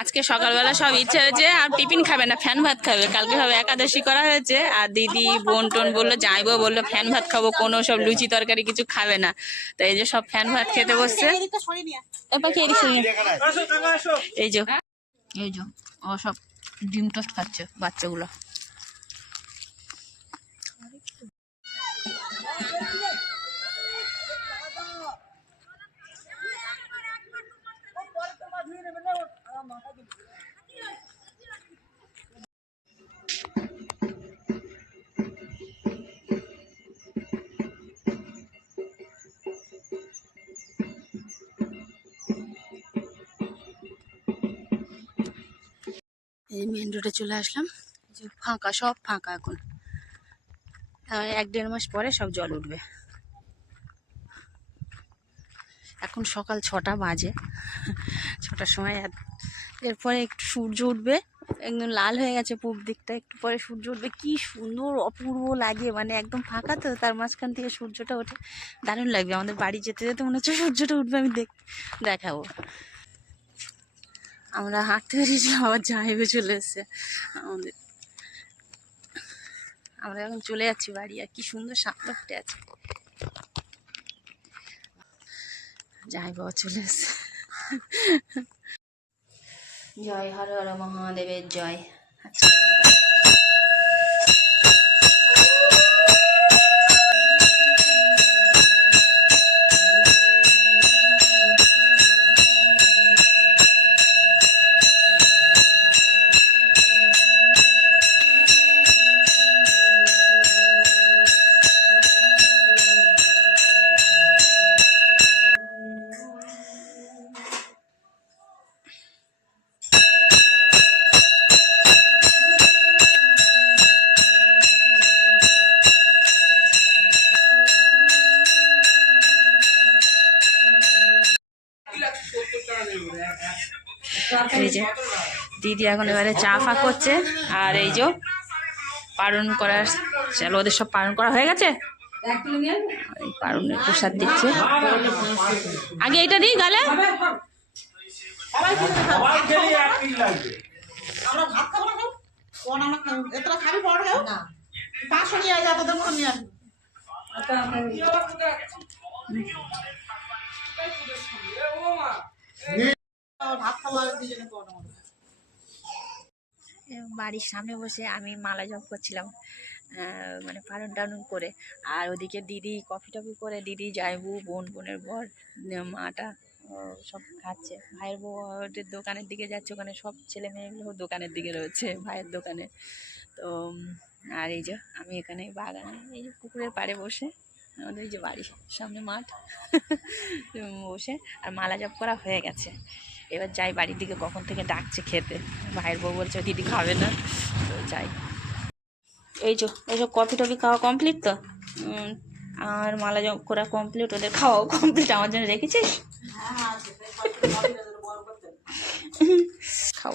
আজকে সকালবেলা সব ইচ্ছে হয়েছে, আর টিফিন খাবে না, ফ্যান ভাত খাবে। কালকে সব একাদশী করা হয়েছে, আর দিদি বোন টোন বলল, যাইবো বলল, ফ্যান ভাত খাব, কোনো সব লুচি তরকারি কিছু খাবে না। তো এই যে সব ফ্যান ভাত খেতে বসছে। এই যে এই যে, ও সব ডিম টোস্ট খাচ্ছে বাচ্চাগুলো। এই মেন রোডে চলে আসলাম। যে ফাঁকা, সব ফাঁকা এখন। এক দেড় মাস পরে সব জল উঠবে। এখন সকাল ছটা বাজে। ছটার সময় এরপরে একটু সূর্য উঠবে। একদম লাল হয়ে গেছে পূব দিকটা। একটু পরে সূর্য উঠবে। কি সুন্দর, অপূর্ব লাগে। মানে একদম ফাঁকা তো, তার মাঝখান থেকে সূর্যটা ওঠে। দারুণ লাগবে। আমাদের বাড়ি যেতে যেতে মনে হচ্ছে সূর্যটা উঠবে, আমি দেখ দেখাবো। আমরা হাঁটতে পেরেছি আবার জাহেবে চলে এসছে। আমাদের আমরা এখন চলে যাচ্ছি বাড়ি, আর কি সুন্দর সাপটা আছে। যাই বাবা, চলে এসছে। জয় হর হর মহাদেবের জয়। আচ্ছা যে দিদি এখন এবারে চা ফা করছে আর এই যে পালন করার চলো, ওদের সব পালন করা হয়ে গেছে? প্রসাদ দিচ্ছে। আগে এটা দিই গালে? বাড়ির সামনে বসে আমি মালা জপ করছিলাম মানে পালন টালন করে। আর ওদিকে দিদি কফি টফি করে, দিদি যাইবু বোন, বোনের বর মাটা সব খাচ্ছে। ভাইয়ের বউ দোকানের দিকে যাচ্ছে, ওখানে সব ছেলে মেয়েগুলো দোকানের দিকে রয়েছে, ভাইয়ের দোকানে। তো আর এই যে আমি এখানে বাগানে, এই পুকুরের পাড়ে বসে, আমাদের যে বাড়ি সামনে মাঠ বসে, আর মালা জপ করা হয়ে গেছে। এবার যাই বাড়ির দিকে, কখন থেকে ডাকছে খেতে। ভাইয়ের বউ বলছে, দিদি খাবে না। তো যাই। এই যে এইসব কফি টফি খাওয়া কমপ্লিট তো? আর মালা করা কমপ্লিট ওদের খাওয়াও কমপ্লিট আমার জন্য রেখেছিস? খাব।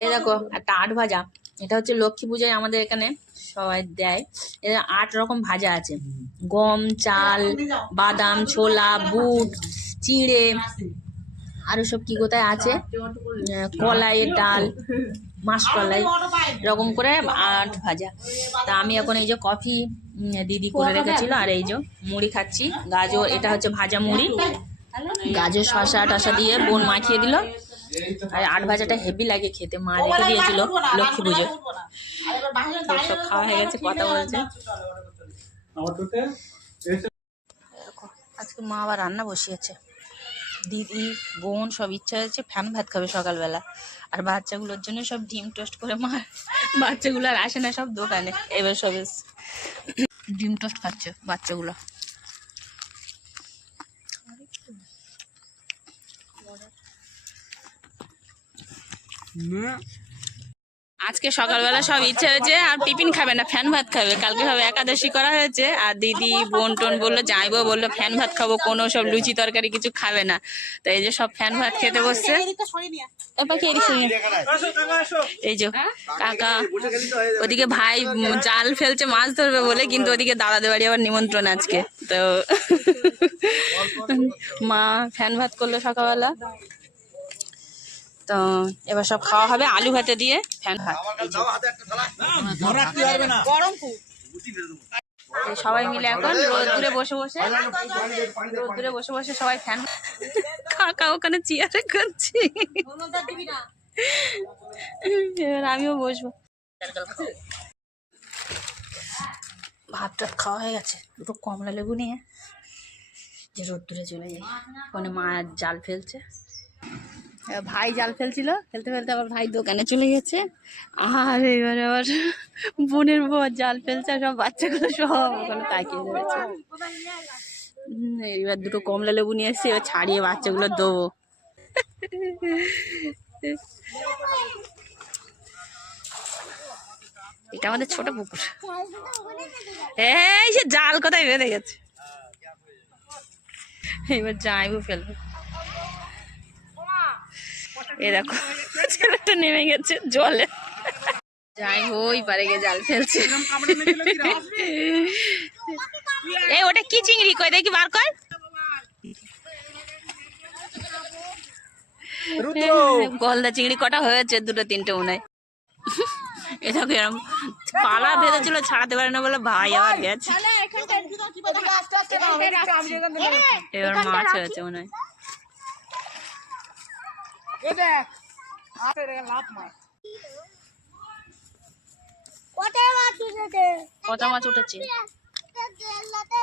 এই দেখো একটা আট ভাজা। এটা হচ্ছে লক্ষ্মী পূজায় আমাদের এখানে সবাই দেয়। এর আট রকম ভাজা আছে। গম, চাল, বাদাম, ছোলা, বুট চিড়ে আরও সব কি কোথায় আছে? কলাইয়ের ডাল মাসকলাই এরকম করে আট ভাজা। তা আমি এখন এই যে কফি দিদি করে রেখেছিল আর এই যে মুড়ি খাচ্ছি। গাজর এটা হচ্ছে ভাজা মুড়ি। গাজর শসা টসা দিয়ে বোন মাখিয়ে দিল। আর আট ভাজাটা হেভি লাগে খেতে মা রেখে দিয়েছিল লক্ষ্মী পুজো সব খাওয়া হয়ে গেছে কথা বলছে। আজকে মা আবার রান্না বসিয়েছে। দিদি, বোন সব ইচ্ছা হয়েছে, ফ্যান ভাত খাবে সকালবেলা। আর বাচ্চাগুলোর জন্য সব ডিম টোস্ট করে মার বাচ্চাগুলো আর আসে না সব দোকানে। এবার সব ডিম টোস্ট খাচ্ছে বাচ্চাগুলো। আজকে সকালবেলা সব ইচ্ছে হয়েছে, আর টিফিন খাবে না, ফ্যান ভাত খাবে। কালকে সব একাদশী করা হয়েছে, আর দিদি বোন টোন বলল, যাইবো বলল, ফ্যান ভাত খাব, কোনো সব লুচি তরকারি কিছু খাবে না। তো এই যে সব ফ্যান ভাত খেতে বসছে। এই যে কাকা, ওদিকে ভাই জাল ফেলছে, মাছ ধরবে বলে, কিন্তু ওদিকে দাদাদের বাড়ি আবার নিমন্ত্রণ আজকে। তো মা ফ্যান ভাত করল সকালবেলা। তো এবার সব খাওয়া হবে আলু ভাতে দিয়ে ফ্যান ভাত। সবাই মিলে এখন রোদ্দুরে বসে বসে রোদ্দুরে বসে বসে সবাই ফ্যান কাকা ওখানে চেয়ারে করছি। এবার আমিও বসবো। ভাত টাত খাওয়া হয়ে গেছে। দুটো কমলা লেবু নিয়ে যে রোদ্দুরে চলে যায়। ওখানে মা জাল ফেলছে। ভাই জাল ফেলছিল। ফেলতে ফেলতে আবার ভাই দোকানে চলে গেছে। আর এবারে আবার বোনের বর জাল ফেলছে সব বাচ্চাগুলো সব ওখানে তাকিয়ে রয়েছে। এবার দুটো কমলা লেবু নিয়ে এসেছি, এবার ছাড়িয়ে বাচ্চাগুলো দেবো। এটা আমাদের ছোট পুকুর। এই সে জাল কোথায় বেঁধে গেছে? এবার যাইবো ফেলব। এ দেখো ছেলেটা নেমে গেছে জলে যাই ওই পারে গিয়ে জাল ফেলছে এই ওটা কি চিংড়ি কই দেখি বার কর গলদা চিংড়ি কটা হয়েছে দুটো তিনটে মনে হয় এ দেখো এরকম পালা বেঁধেছিল ছাড়াতে পারে না বলে ভাই আবার গেছে এবার মাছ হয়েছে মনে হয় কটা মাছ উঠেছে?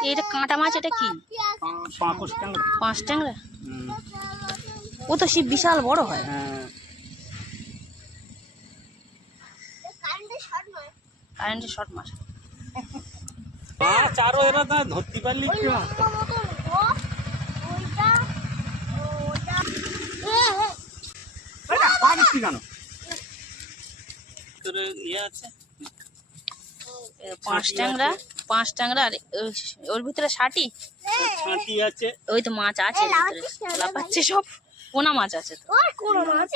এটা কাঁটা মাছ এটা কি? পাঁচ ট্যাংরা? ও তো সে বিশাল বড় হয়। কারেন্টের শর্ট মাছ। আরও এরা ধরতে পারলি কি? কেন তোর ইয়ে পাঁচ ট্যাংরা পাঁচ ট্যাংরা আর ওর ভিতরে ষাটি? আছে। ওই তো মাছ আছে লাফাচ্ছে সব। পোনা মাছ আছে তো। মাছ